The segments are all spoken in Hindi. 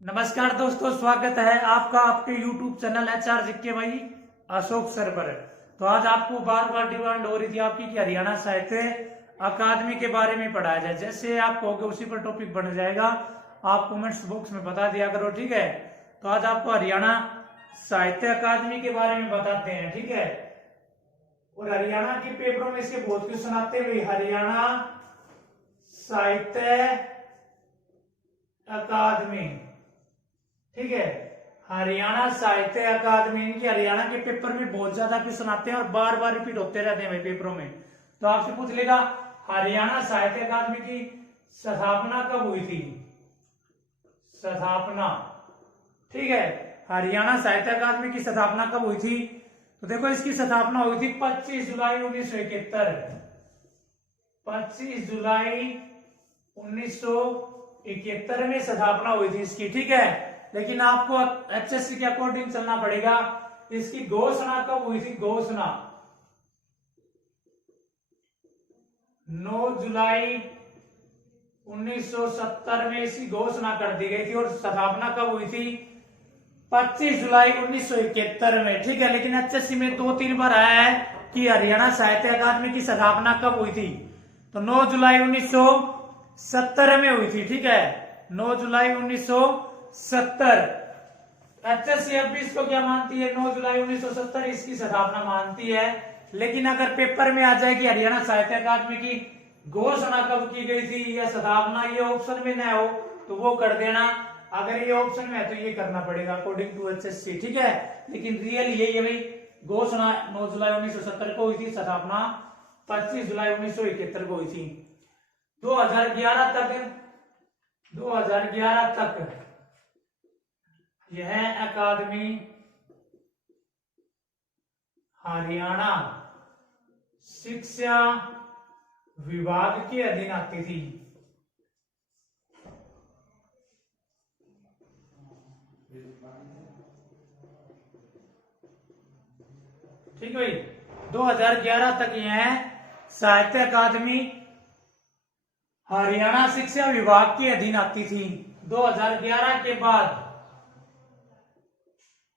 नमस्कार दोस्तों, स्वागत है आपका आपके YouTube चैनल HR जिक्के भाई अशोक सर पर। तो आज आपको बार बार डिमांड हो रही थी आपकी कि हरियाणा साहित्य अकादमी के बारे में पढ़ाया जाए। जैसे आप कहोगे उसी पर टॉपिक बन जाएगा, आप कमेंट्स बॉक्स में बता दिया करो, ठीक है। तो आज आपको हरियाणा साहित्य अकादमी के बारे में बताते हैं, ठीक है। और हरियाणा के पेपरों में इसके बहुत क्वेश्चन आते हैं। हरियाणा साहित्य अकादमी, ठीक है, हरियाणा साहित्य अकादमी। इनकी हरियाणा के पेपर में बहुत ज्यादा क्वेश्चन आते हैं और बार बार रिपीट होते रहते हैं भाई पेपरों में। तो आपसे पूछ लेगा हरियाणा साहित्य अकादमी की स्थापना कब हुई थी। स्थापना, ठीक है, हरियाणा साहित्य अकादमी की स्थापना कब हुई थी। तो देखो इसकी स्थापना हुई थी 25 जुलाई 1971। 25 जुलाई 1971 में स्थापना हुई थी इसकी, ठीक है। लेकिन आपको HSC के अकॉर्डिंग चलना पड़ेगा। इसकी घोषणा कब हुई थी। घोषणा 9 जुलाई 1970 में इसकी घोषणा कर दी गई थी। और स्थापना कब हुई थी 25 जुलाई 1971 में, ठीक है। लेकिन HSC में 2-3 बार आया है कि हरियाणा साहित्य अकादमी की स्थापना कब हुई थी। तो 9 जुलाई 1970 में हुई थी, ठीक है, 9 जुलाई 1970। HSC अब इसको क्या मानती है, 9 जुलाई 1970 इसकी स्थापना मानती है। लेकिन अगर पेपर में आ जाए कि हरियाणा साहित्य अकादमी की घोषणा कब की गई थी या स्थापना, ये ऑप्शन में न हो तो वो कर देना। अगर ये ऑप्शन में है तो ये करना पड़ेगा अकॉर्डिंग टू HSC, ठीक है। लेकिन रियल यही है भाई, घोषणा 9 जुलाई 1970 को हुई थी, स्थापना 25 जुलाई 1971 को हुई थी। 2011 तक यह अकादमी हरियाणा शिक्षा विभाग के अधीन आती थी। ठीक है भाई, 2011 तक यह साहित्य अकादमी हरियाणा शिक्षा विभाग के अधीन आती थी। 2011 के बाद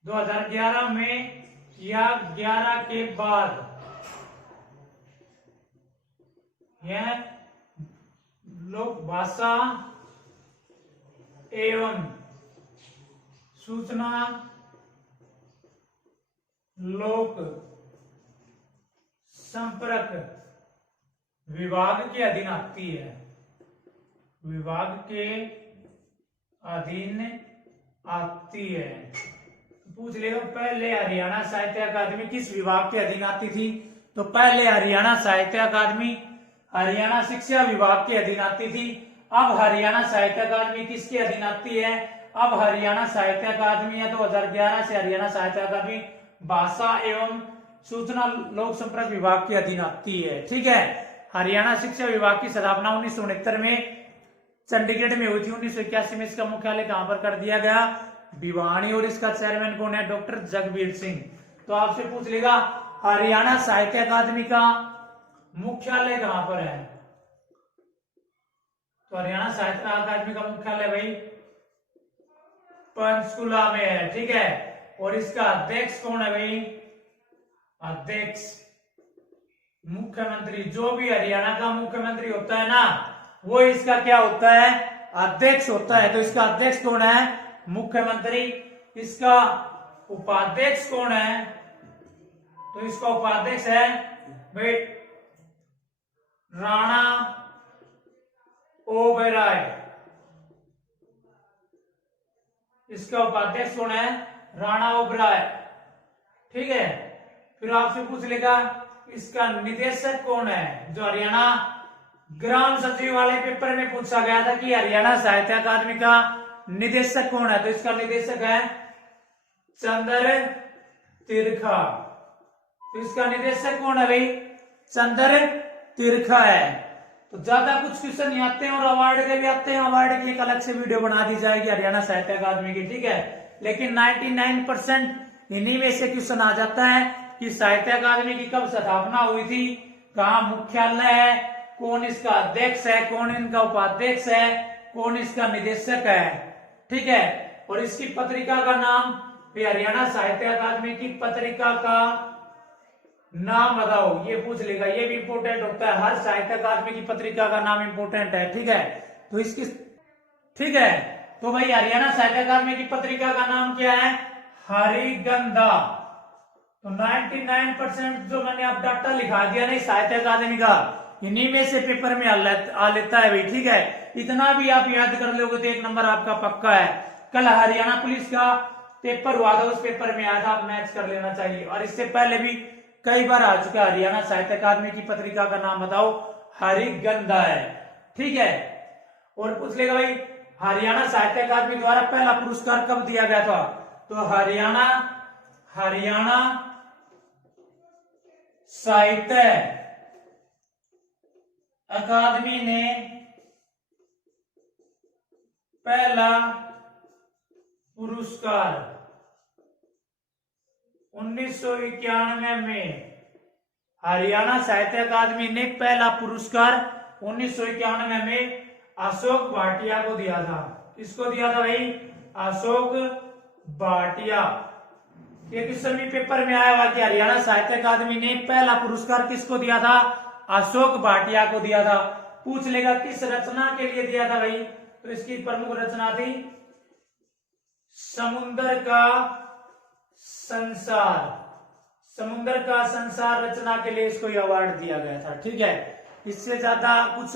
2011 में या 11 के बाद यह लोक भाषा एवं सूचना लोक संपर्क विभाग के अधीन आती है। विभाग के अधीन आती है। पूछ लेगा पहले हरियाणा साहित्य अकादमी किस विभाग के अधीन आती थी। तो पहले हरियाणा साहित्य अकादमी हरियाणा शिक्षा विभाग के अधीन आती थी। अब हरियाणा साहित्य अकादमी किसके अधीन आती है। अब हरियाणा साहित्य अकादमी है 2011 से हरियाणा साहित्य अकादमी भाषा एवं सूचना लोक संपर्क विभाग के अधीन आती है, ठीक है। हरियाणा शिक्षा विभाग की स्थापना 1969 में चंडीगढ़ में हुई थी। 1981 में इसका मुख्यालय कहां पर कर दिया गया, भिवानी। और इसका चेयरमैन कौन है, डॉक्टर जगबीर सिंह। तो आपसे पूछ लेगा हरियाणा साहित्य अकादमी का मुख्यालय कहां पर है। तो हरियाणा साहित्य अकादमी का मुख्यालय भाई पंचकुला में है, ठीक है। और इसका अध्यक्ष कौन है भाई, अध्यक्ष मुख्यमंत्री। जो भी हरियाणा का मुख्यमंत्री होता है ना, वो इसका क्या होता है, अध्यक्ष होता है। तो इसका अध्यक्ष कौन है, मुख्यमंत्री। इसका उपाध्यक्ष कौन है, तो इसका उपाध्यक्ष है भाई राणा ओबेरॉय। इसका उपाध्यक्ष कौन है, राणा ओबेरॉय, ठीक है। फिर आपसे पूछ लेगा इसका निदेशक कौन है। जो हरियाणा ग्राम सचिव वाले पेपर में पूछा गया था कि हरियाणा साहित्य अकादमी का निदेशक कौन है, तो इसका निदेशक है चंद्र तिरखा। तो इसका निदेशक कौन है भाई, चंद्र तिरखा है। तो ज्यादा कुछ क्वेश्चन नहीं आते हैं और अवार्ड के भी आते हैं। अवार्ड की एक अलग से वीडियो बना दी जाएगी हरियाणा साहित्य अकादमी की, ठीक है। लेकिन 99% इन्हीं में से क्वेश्चन आ जाता है कि साहित्य अकादमी की कब स्थापना हुई थी, कहाँ मुख्यालय है, कौन इसका अध्यक्ष है, कौन इनका उपाध्यक्ष है, कौन इसका निदेशक है, ठीक है। और इसकी पत्रिका का नाम, हरियाणा साहित्य अकादमी की पत्रिका का नाम बताओ, ये पूछ लेगा। ये भी इंपोर्टेंट होता है, हर साहित्य अकादमी की पत्रिका का नाम इंपोर्टेंट है, ठीक है। तो इसकी, ठीक है, तो भाई हरियाणा साहित्य अकादमी की पत्रिका का नाम क्या है? हरिगंधा। तो 99% जो मैंने आप डाटा लिखा दिया नहीं साहित्य अकादमी का, इन्हीं में से पेपर में आ लेता है भाई, ठीक है। इतना भी आप याद कर लोगे तो 1 नंबर आपका पक्का है। कल हरियाणा पुलिस का पेपर हुआ था, उस पेपर में आया था, आप मैच कर लेना चाहिए। और इससे पहले भी कई बार आ चुका है। हरियाणा साहित्य अकादमी की पत्रिका का नाम बताओ, हरिगंधा है, ठीक है। और पूछ लेगा भाई हरियाणा साहित्य अकादमी द्वारा पहला पुरस्कार कब दिया गया था? तो हरियाणा साहित्य अकादमी ने पहला पुरस्कार 1991 में, हरियाणा साहित्य अकादमी ने पहला पुरस्कार 1991 में अशोक भाटिया को दिया था। किसको दिया था भाई? अशोक भाटिया। ये क्वेश्चन भी पेपर में आया हुआ कि हरियाणा साहित्य अकादमी ने पहला पुरस्कार किसको दिया था? अशोक भाटिया को दिया था। पूछ लेगा किस रचना के लिए दिया था भाई? तो इसकी प्रमुख रचना थी समुद्र का संसार। समुद्र का संसार रचना के लिए इसको यह अवार्ड दिया गया था, ठीक है। इससे ज्यादा कुछ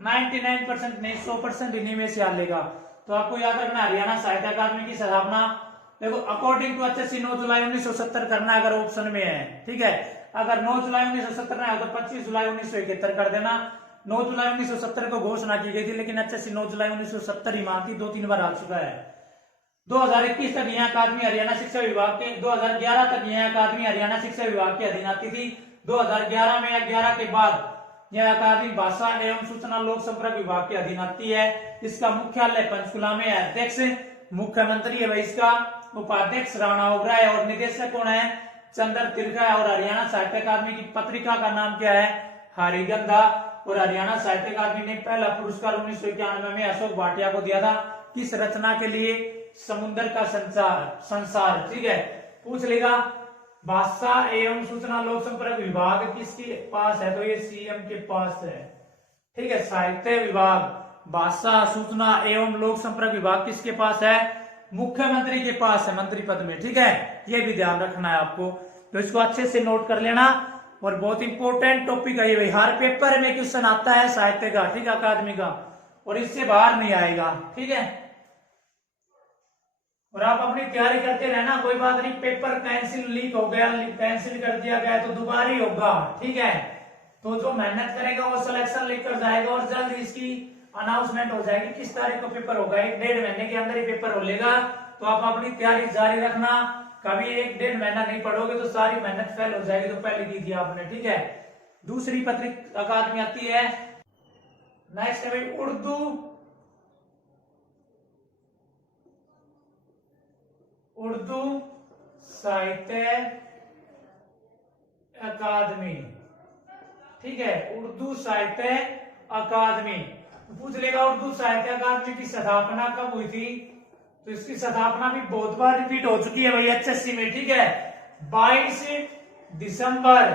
99% नहीं, 100% इन्हीं में से आ लेगा। तो आपको याद रखना हरियाणा साहित्य अकादमी की स्थापना देखो अकॉर्डिंग टू 9 जुलाई 1970 करना है, अगर ऑप्शन में है, ठीक है। अगर 9 जुलाई 1970 में है तो 25 जुलाई 1971 कर देना। 9 जुलाई 1970 को घोषणा की गई थी, लेकिन 9 जुलाई 1970 ही मानती, 2-3 बार आ चुका है। 2021 तक यह अकादमी हरियाणा शिक्षा विभाग के, 2011 तक यह अकादमी हरियाणा शिक्षा विभाग के अधीन आती थी। 2011 में या 11 के बाद यह अकादमी भाषा एवं सूचना लोक संपर्क विभाग के अधीन आती है। इसका मुख्यालय पंचकुला में है। अध्यक्ष मुख्यमंत्री है भाई, इसका उपाध्यक्ष राणा ओबरा है और निदेशक कौन है? चंद्र तिलका है। और हरियाणा साहित्य अकादमी की पत्रिका का नाम क्या है? हरिगंधा। और हरियाणा साहित्य अकादमी ने पहला पुरस्कार 1991 में अशोक भाटिया को दिया था। किस रचना के लिए? समुद्र का संसार, ठीक है। पूछ लेगा भाषा एवं सूचना लोक संपर्क विभाग किसके पास है? तो ये सीएम के पास है, ठीक है। साहित्य विभाग, भाषा सूचना एवं लोक संपर्क विभाग किसके पास है? मुख्यमंत्री के पास है, मंत्री पद में, ठीक है। ये भी ध्यान रखना है आपको, तो इसको अच्छे से नोट कर लेना। और बहुत इंपॉर्टेंट टॉपिक है ये, हर पेपर में क्वेश्चन आता है साहित्य का, ठीक है, अकादमी का, और इससे बाहर नहीं आएगा, ठीक है। और आप अपनी तैयारी करते रहना, कोई बात नहीं। पेपर कैंसिल लीक हो गया, कैंसिल कर दिया गया तो दोबारा ही होगा, ठीक है। तो जो मेहनत करेगा वो सिलेक्शन लेकर जाएगा और जल्द इसकी अनाउंसमेंट हो जाएगी किस तारीख को पेपर होगा। 1-1.5 महीने के अंदर ही पेपर हो लेगा। तो आप अपनी तैयारी जारी रखना। कभी 1-1.5 महीना नहीं पढ़ोगे तो सारी मेहनत फेल हो जाएगी, तो पहले की दिया आपने, ठीक है। दूसरी पत्रिका अकादमी आती है, नेक्स्ट है उर्दू साहित्य अकादमी, ठीक है। उर्दू साहित्य अकादमी पूछ लेगा उर्दू साहित्य अकादमी की स्थापना कब हुई थी? तो इसकी स्थापना भी बहुत बार रिपीट हो चुकी है भाई एचएससी में, ठीक है। 22 दिसंबर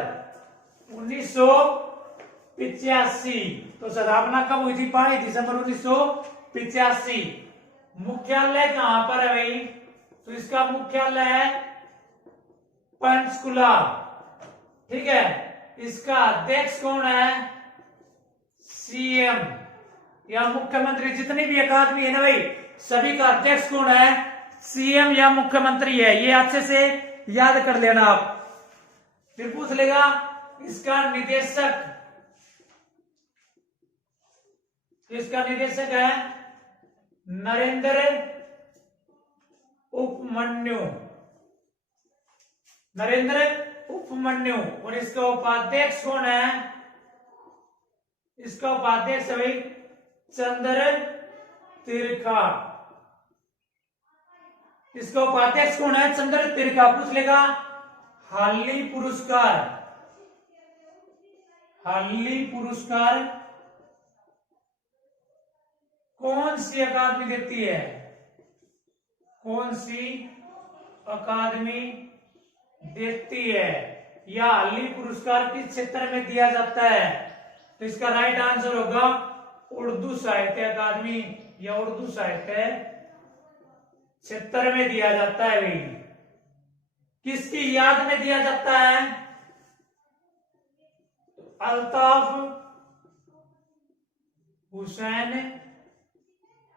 1985। तो स्थापना कब हुई थी? 22 दिसंबर 1985। मुख्यालय कहां पर है भाई? तो इसका मुख्यालय है पंचकुला, ठीक है। इसका अध्यक्ष कौन है? सीएम या मुख्यमंत्री। जितनी भी अकादमी है ना भाई, सभी का अध्यक्ष कौन है? सीएम या मुख्यमंत्री है। ये अच्छे से याद कर लेना आप। फिर पूछ लेगा इसका निदेशक, इसका निदेशक है नरेंद्र उपमन्यु, नरेंद्र उपमन्यु। और इसका उपाध्यक्ष कौन है? इसका उपाध्यक्ष है भाई चंद्र तिरका। इसका उपाध्यक्ष कौन है? चंद्र तिरका। पूछ लेगा हार्ली पुरस्कार, हार्ली पुरस्कार कौन सी अकादमी देती है? कौन सी अकादमी देती है या हाली पुरस्कार किस क्षेत्र में दिया जाता है? तो इसका राइट आंसर होगा उर्दू साहित्य अकादमी या उर्दू साहित्य क्षेत्र में दिया जाता है भाई। किसकी याद में दिया जाता है? अल्ताफ हुसैन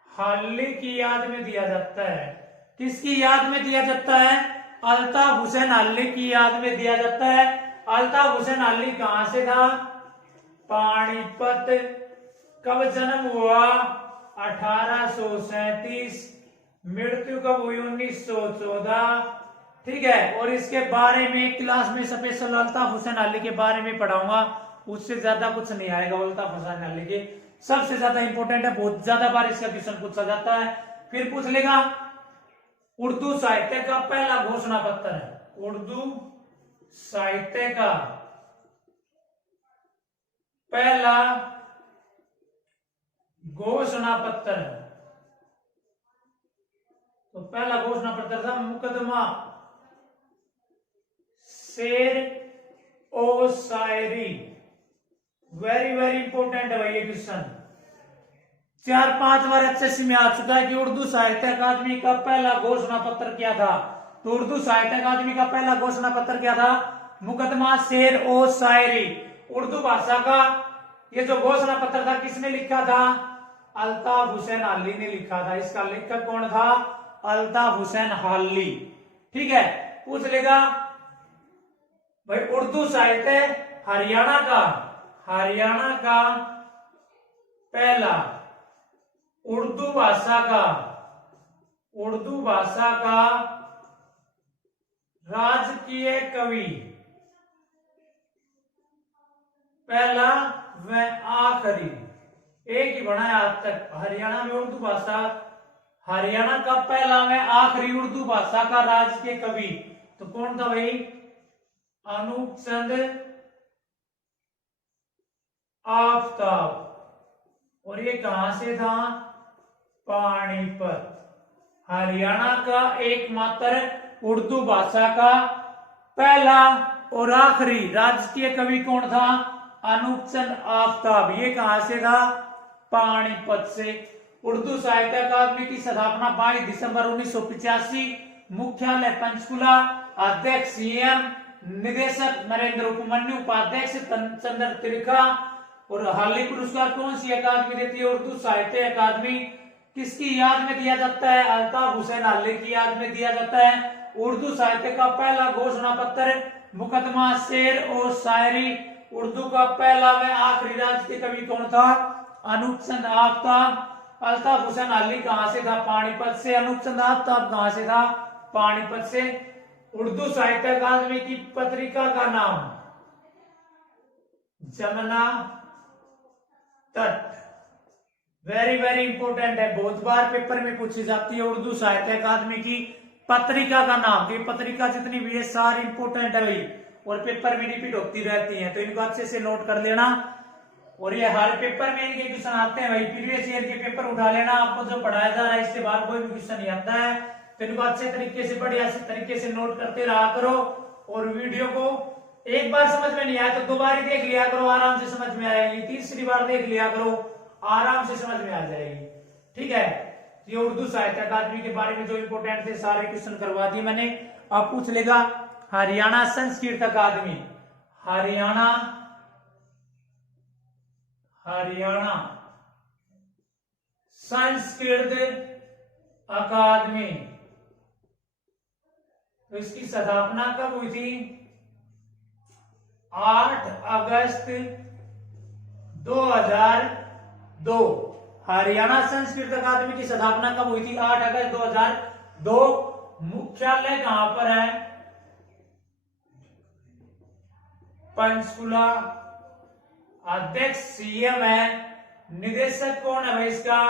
हाली की याद में दिया जाता है। किसकी याद में दिया जाता है? अल्ताफ हुसैन हाली की याद में दिया जाता है। अल्ताफ हुसैन हाली कहां से था? पानीपत। कब जन्म हुआ? 1837। मृत्यु कब हुई? 1914। ठीक है। और इसके बारे में क्लास में स्पेशल अल्ताफ हुसैन अली के बारे में पढ़ाऊंगा, उससे ज्यादा कुछ नहीं आएगा। अल्ताफ हुसैन अली के सबसे ज्यादा इंपॉर्टेंट है, बहुत ज्यादा बार इसका क्वेश्चन पूछा जाता है। फिर पूछ लेगा उर्दू साहित्य का पहला घोषणा पत्र है। उर्दू साहित्य का पहला घोषणा पत्र, तो पहला घोषणा पत्र था मुकदमा शेर ओ शायरी। वेरी वेरी इंपॉर्टेंट है भाई ये क्वेश्चन, 4-5 बार एचएससी में आ चुका है कि उर्दू साहित्य अकादमी का पहला घोषणा पत्र क्या था। तो उर्दू साहित्य अकादमी का पहला घोषणा पत्र क्या था? मुकदमा शेर ओ शायरी। उर्दू भाषा का ये जो घोषणा पत्र था किसने लिखा था? अल्ताफ हुसैन हाली ने लिखा था। इसका लेखक कौन था? अल्ताफ हुसैन हाली। ठीक है। पूछ लेगा भाई उर्दू साहित्य हरियाणा का पहला उर्दू भाषा का राजकीय कवि, पहला व आखिरी, एक ही बना है आज तक। हरियाणा में उर्दू भाषा, हरियाणा का पहला व आखिरी उर्दू भाषा का राजकीय कवि तो कौन था भाई? अनूप चंद आफताब। और ये कहां से था? पानीपत। हरियाणा का एकमात्र उर्दू भाषा का पहला और आखिरी राजकीय कवि कौन था? अनूप चंद आफताब। ये कहां से था? पानीपत से। उर्दू साहित्य अकादमी की स्थापना 22 दिसंबर 1985, मुख्यालय पंचकुला, अध्यक्ष सीएम, निदेशक नरेंद्र उपमन्यु, उपाध्यक्ष चंद्र त्रिखा। और हाली पुरस्कार कौन सी अकादमी देती है? उर्दू साहित्य अकादमी। किसकी याद में दिया जाता है? अल्ताफ हुसैन हाली की याद में दिया जाता है। उर्दू साहित्य का पहला घोषणा पत्र मुकदमा शेर और शायरी। उर्दू का पहला व आखिरी राजकीय कवि कौन था? अनूप चंद आफताब। अल्ताफ हुसैन हाली कहां से था? पानीपत से। अनूप चंद आफताब कहां से था? पानीपत से। उर्दू साहित्य अकादमी की पत्रिका का नाम जमुना तट। वेरी वेरी इंपॉर्टेंट है, बहुत बार पेपर में पूछी जाती है उर्दू साहित्य अकादमी की पत्रिका का नाम। ये पत्रिका जितनी भी है सारी इंपॉर्टेंट है भाई, और पेपर में रिपीट होती रहती हैं, तो इनको अच्छे से नोट कर लेना। और ये हर पेपर में इनके क्वेश्चन आते हैं भाई, प्रीवियस ईयर के पेपर उठा लेना। आपको जो पढ़ाया जा रहा है इससे बाहर कोई भी क्वेश्चन नहीं आता है, तो इनको अच्छे तरीके से बढ़िया तरीके से नोट करते रहा करो। और वीडियो को एक बार समझ में नहीं आया तो दोबारा देख लिया करो, आराम से समझ में आएगी। तीसरी बार देख लिया करो, आराम से समझ में आ जाएगी। ठीक है। ये उर्दू साहित्य अकादमी के बारे में जो इंपोर्टेंट थे सारे क्वेश्चन करवा दिए मैंने। अब पूछ लेगा हरियाणा संस्कृत अकादमी। हरियाणा संस्कृत अकादमी, तो इसकी स्थापना कब हुई थी? 8 अगस्त 2002। हरियाणा संस्कृत अकादमी की स्थापना कब हुई थी? 8 अगस्त 2002। मुख्यालय कहां पर है? पंचकुला। अध्यक्ष सीएम है। निदेशक कौन है भाई इसका?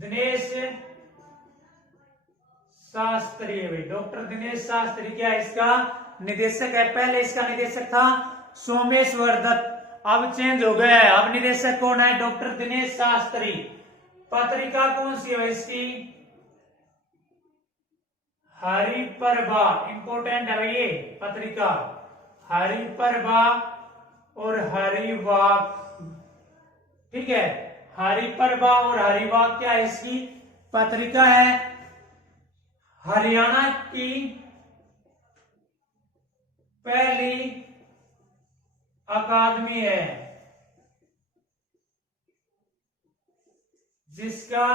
दिनेश शास्त्री है भाई, डॉक्टर दिनेश शास्त्री क्या है इसका निदेशक है। पहले इसका निदेशक था सोमेश्वर दत्त, अब चेंज हो गया है। अब निदेशक कौन है? डॉक्टर दिनेश शास्त्री। पत्रिका कौन सी है इसकी? हरिप्रभा, इंपोर्टेंट है ये पत्रिका, हरिप्रभा और हरिवाक, ठीक है। हरिप्रभा और हरिवाक क्या है, इसकी पत्रिका है, हरियाणा की पहली अकादमी है जिसका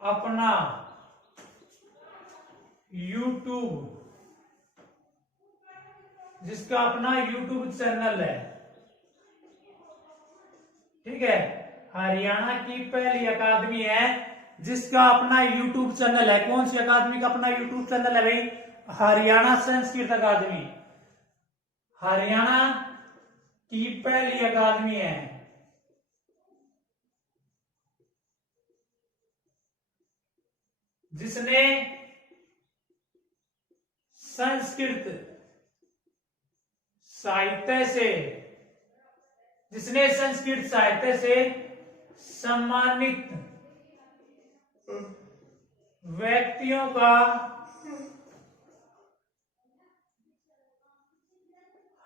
अपना यूट्यूब चैनल है, ठीक है। हरियाणा की पहली अकादमी है जिसका अपना यूट्यूब चैनल है। कौन सी अकादमी का अपना यूट्यूब चैनल है भाई? हरियाणा संस्कृत अकादमी, हरियाणा की पहली अकादमी है जिसने संस्कृत साहित्य से सम्मानित व्यक्तियों का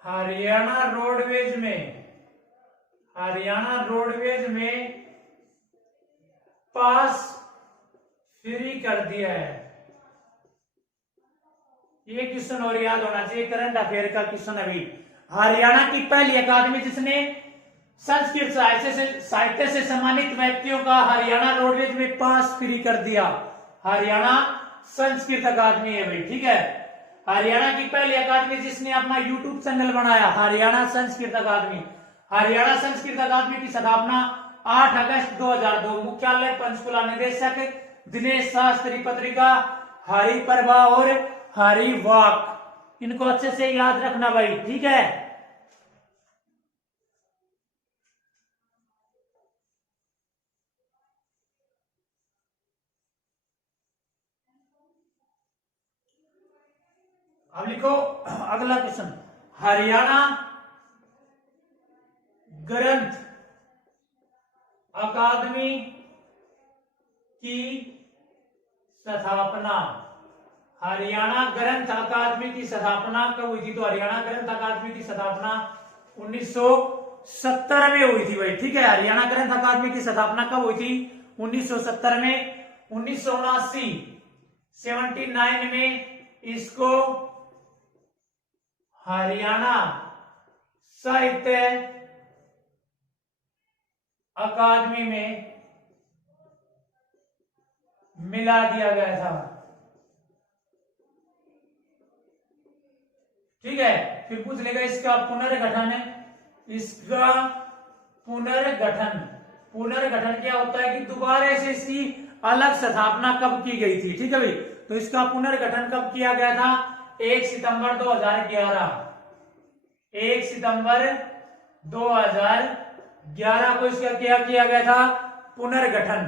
हरियाणा रोडवेज में पास फ्री कर दिया है। ये क्वेश्चन और याद होना चाहिए, करंट अफेयर का क्वेश्चन है भाई। हरियाणा की पहली अकादमी जिसने संस्कृत साहित्य से सम्मानित व्यक्तियों का हरियाणा रोडवेज में पास फ्री कर दिया, हरियाणा संस्कृत अकादमी है भाई, ठीक है। हरियाणा की पहली अकादमी जिसने अपना यूट्यूब चैनल बनाया, हरियाणा संस्कृत अकादमी। हरियाणा संस्कृत अकादमी की स्थापना 8 अगस्त 2002, मुख्यालय पंचकुला, निदेशक दिनेश शास्त्री, पत्रिका हरिप्रभा और हरिवाक। इनको अच्छे से याद रखना भाई, ठीक है। अब लिखो अगला क्वेश्चन, हरियाणा ग्रंथ अकादमी की स्थापना, हरियाणा ग्रंथ अकादमी की स्थापना कब हुई थी? तो हरियाणा ग्रंथ अकादमी की स्थापना 1970 में हुई थी भाई, ठीक है। हरियाणा ग्रंथ अकादमी की स्थापना कब हुई थी? 1970 में। 1979 में इसको हरियाणा साहित्य अकादमी में मिला दिया गया था, ठीक है। फिर पूछ लेगा इसका पुनर्गठन है, इसका पुनर्गठन क्या होता है कि दोबारा से इसकी अलग स्थापना कब की गई थी, ठीक है भाई। तो इसका पुनर्गठन कब किया गया था? 1 सितंबर 2011, 1 सितंबर 2011 को इसका क्या किया गया था? पुनर्गठन।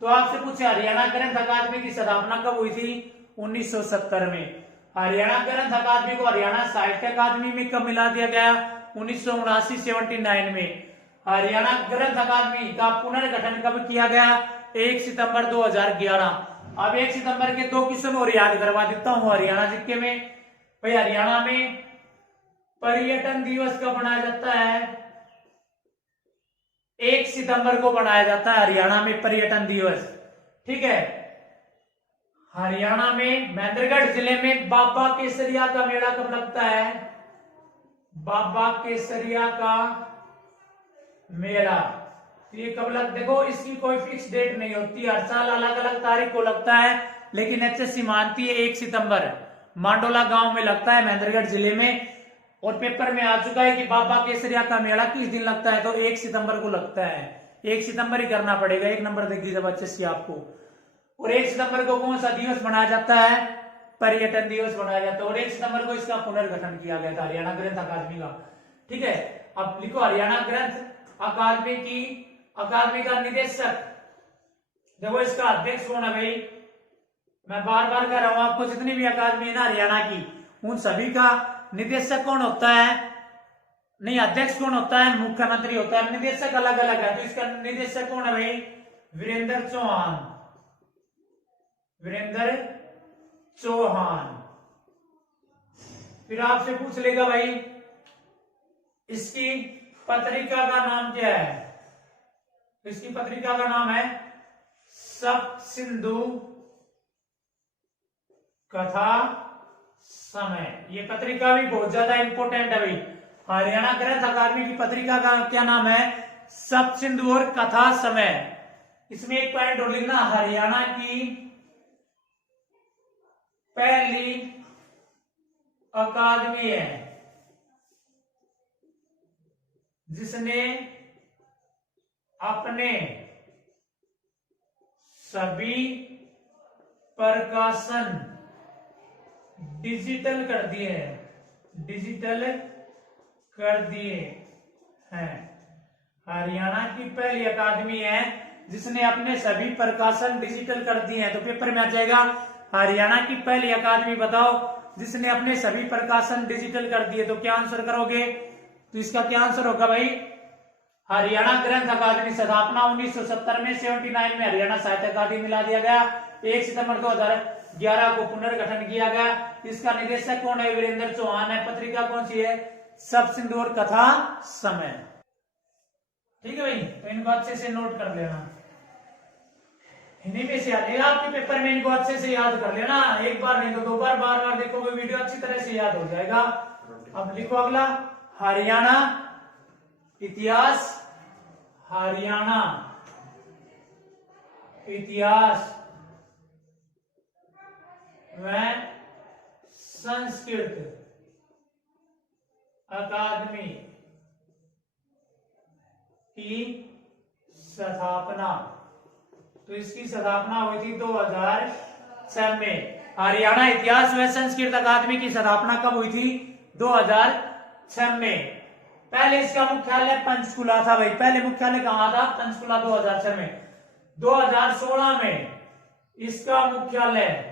तो आपसे पूछे हरियाणा ग्रंथ अकादमी की स्थापना कब हुई थी? 1970 में। हरियाणा ग्रंथ अकादमी को हरियाणा साहित्य अकादमी में कब मिला दिया गया? 1979 में। हरियाणा ग्रंथ अकादमी का पुनर्गठन कब किया गया? 1 सितंबर 2011। अब 1 सितंबर के 2 क्वेश्चन और याद करवा देता हूं हरियाणा जीके में। भाई हरियाणा में पर्यटन दिवस कब मनाया जाता है? 1 सितंबर को मनाया जाता है हरियाणा में पर्यटन दिवस, ठीक है। हरियाणा में महेंद्रगढ़ जिले में बाबा केसरिया का मेला कब लगता है? बाबा केसरिया का मेला, ये कब देखो इसकी कोई फिक्स डेट नहीं होती, हर साल अलग अलग तारीख को लगता है, लेकिन एचएससी मानती है 1 सितंबर। मांडोला गांव में लगता है महेंद्रगढ़ जिले में, और पेपर में आ चुका है कि बाबा केसरिया का मेला किस दिन लगता है? तो 1 सितंबर को लगता है। 1 सितंबर ही करना पड़ेगा, 1 नंबर देख दीजिए एचएससी आपको। और 1 सितंबर को कौन सा दिवस मनाया जाता है? पर्यटन दिवस मनाया जाता है। और 1 सितंबर को इसका पुनर्गठन किया गया था हरियाणा ग्रंथ अकादमी का, ठीक है। अब लिखो हरियाणा ग्रंथ अकादमी का निदेशक, देखो इसका अध्यक्ष कौन है भाई? मैं बार बार कह रहा हूं आपको, जितनी भी अकादमी है ना हरियाणा की, उन सभी का निदेशक कौन होता है? नहीं, अध्यक्ष कौन होता है? मुख्यमंत्री होता है। निदेशक अलग अलग है, तो इसका निदेशक कौन है भाई? वीरेंद्र चौहान। फिर आपसे पूछ लेगा भाई इसकी पत्रिका का नाम क्या है? इसकी पत्रिका का नाम है सप्त सिंधु कथा समय। ये पत्रिका भी बहुत ज्यादा इंपॉर्टेंट है भाई। हरियाणा ग्रंथ अकादमी की पत्रिका का क्या नाम है? सप्त सिंधु और कथा समय। इसमें एक पॉइंट और लिखना, हरियाणा की पहली अकादमी है जिसने अपने सभी प्रकाशन डिजिटल कर दिए हैं। डिजिटल कर दिए हैं। हरियाणा की पहली अकादमी है जिसने अपने सभी प्रकाशन डिजिटल कर दिए हैं। तो पेपर में आ जाएगा हरियाणा की पहली अकादमी बताओ जिसने अपने सभी प्रकाशन डिजिटल कर दिए। तो क्या आंसर करोगे? तो इसका क्या आंसर होगा भाई? हरियाणा ग्रंथ अकादमी स्थापना 1970 में 79 में हरियाणा साहित्य अकादमी मिला दिया गया। 1 सितंबर 2011 को पुनर्गठन किया गया। इसका निदेशक कौन है? वीरेंद्र चौहान है। पत्रिका कौन सी है? सप्त सिंधु और कथा समय। ठीक है भाई, तो इनको अच्छे से नोट कर लेना। हिंदी में से आएगा आपके पेपर में, इनको अच्छे से याद कर लेना। एक बार नहीं तो 2 बार, बार बार देखोगे वीडियो अच्छी तरह से याद हो जाएगा। अब लिखो अगला, हरियाणा इतिहास। हरियाणा इतिहास व संस्कृत अकादमी की स्थापना। तो इसकी स्थापना हुई थी 2006 में। हरियाणा इतिहास व संस्कृत अकादमी की स्थापना कब हुई थी? 2006 में। पहले इसका मुख्यालय पंचकुला था भाई। पहले मुख्यालय कहां था? पंचकुला। 2006 में। 2016 में इसका मुख्यालय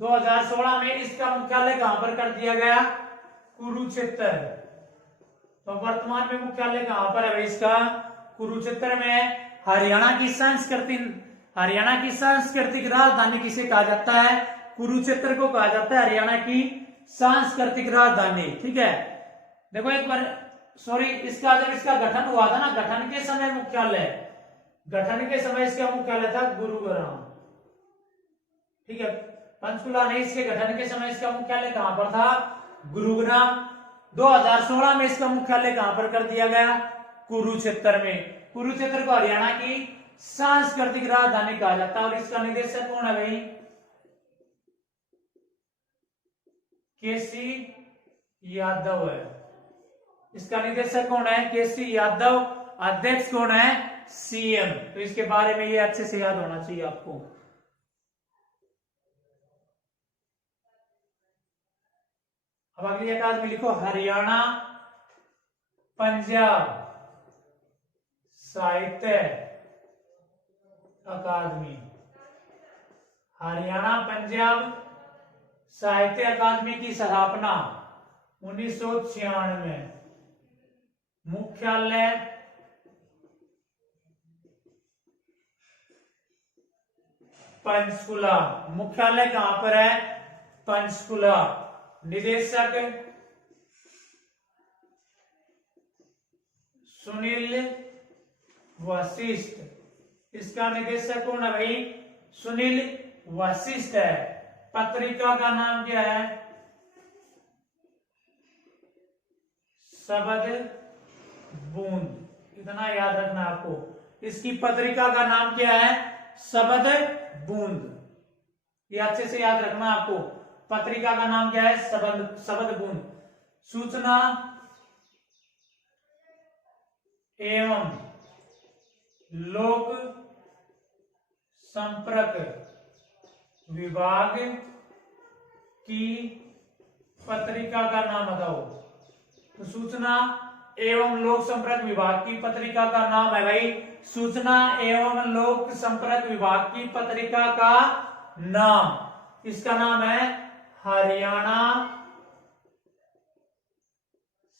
2016 में इसका मुख्यालय कहां पर कर दिया गया? कुरुक्षेत्र। तो वर्तमान में मुख्यालय कहां पर है इसका? कुरुक्षेत्र में। हरियाणा की सांस्कृतिक राजधानी किसे कहा जाता है? कुरुक्षेत्र को कहा जाता है हरियाणा की सांस्कृतिक राजधानी। ठीक है, देखो एक बार, सॉरी, इसका जब इसका गठन हुआ था ना, गठन के समय इसका मुख्यालय था गुरुग्राम। ठीक है, पंचकुला नहीं, इसके गठन के समय इसका मुख्यालय कहां पर था? गुरुग्राम। 2016 में इसका मुख्यालय कहां पर कर दिया गया? कुरुक्षेत्र में। कुरुक्षेत्र को हरियाणा की सांस्कृतिक राजधानी कहा जाता है। और इसका निदेशक कौन है भाई? केसी यादव है। इसका निदेशक कौन है? केसी यादव। अध्यक्ष कौन है? सीएम। तो इसके बारे में ये अच्छे से याद होना चाहिए आपको। अब अगली अकादमी लिखो, हरियाणा पंजाब साहित्य अकादमी। हरियाणा पंजाब साहित्य अकादमी की स्थापना 1996 में। मुख्यालय पंचकुला। मुख्यालय कहां पर है? पंचकुला। निदेशक सुनील वशिष्ठ। इसका निदेशक कौन है भाई? सुनील वशिष्ठ है। पत्रिका का नाम क्या है? शब्द बूंद। इतना याद रखना आपको, इसकी पत्रिका का नाम क्या है? शब्द बूंद। ये अच्छे से याद रखना आपको, पत्रिका का नाम क्या है? शब्द बूंद। सूचना एवं लोक संपर्क विभाग की पत्रिका का नाम बताओ। तो सूचना एवं लोक संपर्क विभाग की पत्रिका का नाम है भाई, सूचना एवं लोक संपर्क विभाग की पत्रिका का नाम, इसका नाम है हरियाणा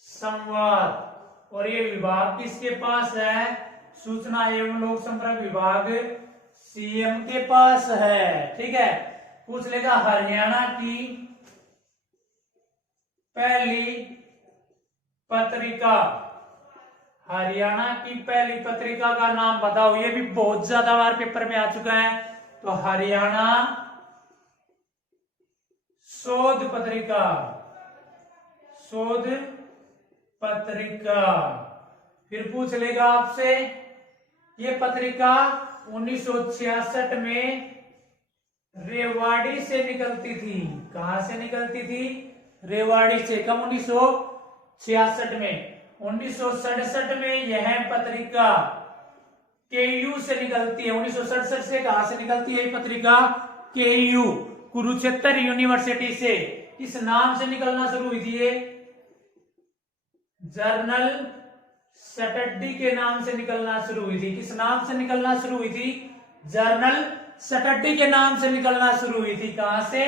संवाद। और ये विभाग किसके पास है? सूचना एवं लोक संपर्क विभाग सीएम के पास है। ठीक है, पूछ लेगा हरियाणा की पहली पत्रिका, हरियाणा की पहली पत्रिका का नाम बताओ। ये भी बहुत ज्यादा बार पेपर में आ चुका है। तो हरियाणा शोध पत्रिका, शोध पत्रिका। फिर पूछ लेगा आपसे, ये पत्रिका 1966 में रेवाड़ी से निकलती थी। कहां से निकलती थी? रेवाड़ी से। कब? 1966 में। 1967 में यह पत्रिका केयू से निकलती है। 1967 से कहां से निकलती है ये पत्रिका? केयू, कुरुक्षेत्र यूनिवर्सिटी से। किस नाम से निकलना शुरू हुई थी ये? जर्नल सैटरडे के नाम से निकलना शुरू हुई थी। किस नाम से निकलना शुरू हुई थी? जर्नल सैटरडे के नाम से निकलना शुरू हुई थी। कहां से?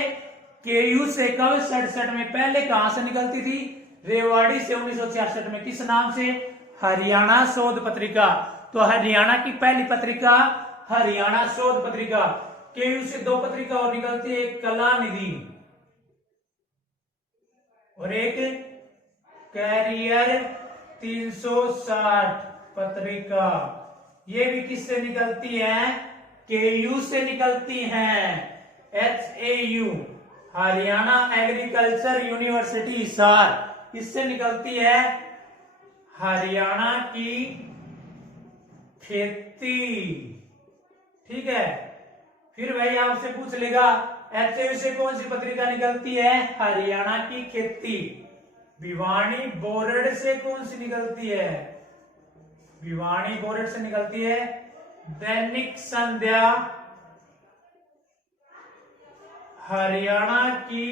केयू से। कब? 67 में। पहले कहां से निकलती थी? रेवाड़ी से 1966 में। किस नाम से? हरियाणा शोध पत्रिका। तो हरियाणा की पहली पत्रिका हरियाणा शोध पत्रिका। केयू से 2 पत्रिका और निकलती है, एक कलानिधि और एक कैरियर 360 पत्रिका। ये भी किससे निकलती है? केयू से निकलती हैं। HAU, Haryana agriculture university Hisar, इससे निकलती है हरियाणा की खेती। ठीक है, फिर भाई आपसे पूछ लेगा HAU से कौन सी पत्रिका निकलती है? हरियाणा की खेती। भिवानी बोर्ड से कौन सी निकलती है? भिवानी बोर्ड से निकलती है दैनिक संध्या, हरियाणा की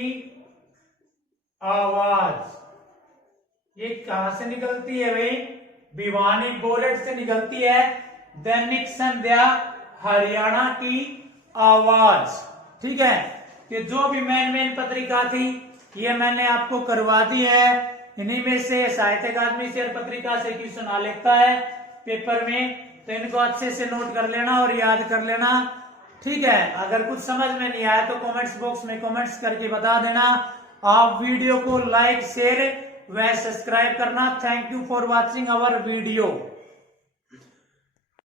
आवाज। ये कहां से निकलती है भाई? भिवानी बोर्ड से निकलती है दैनिक संध्या, हरियाणा की आवाज। ठीक है, कि जो भी मेन पत्रिका थी ये मैंने आपको करवा दी है। इन्हीं में से साहित्य अकादमी शेयर पत्रिका से क्वेश्चन आ लेता है पेपर में, तो इनको अच्छे से नोट कर लेना और याद कर लेना। ठीक है, अगर कुछ समझ में नहीं आया तो कमेंट्स बॉक्स में कमेंट्स करके बता देना। आप वीडियो को लाइक, शेयर व सब्सक्राइब करना। Thank you for watching our video.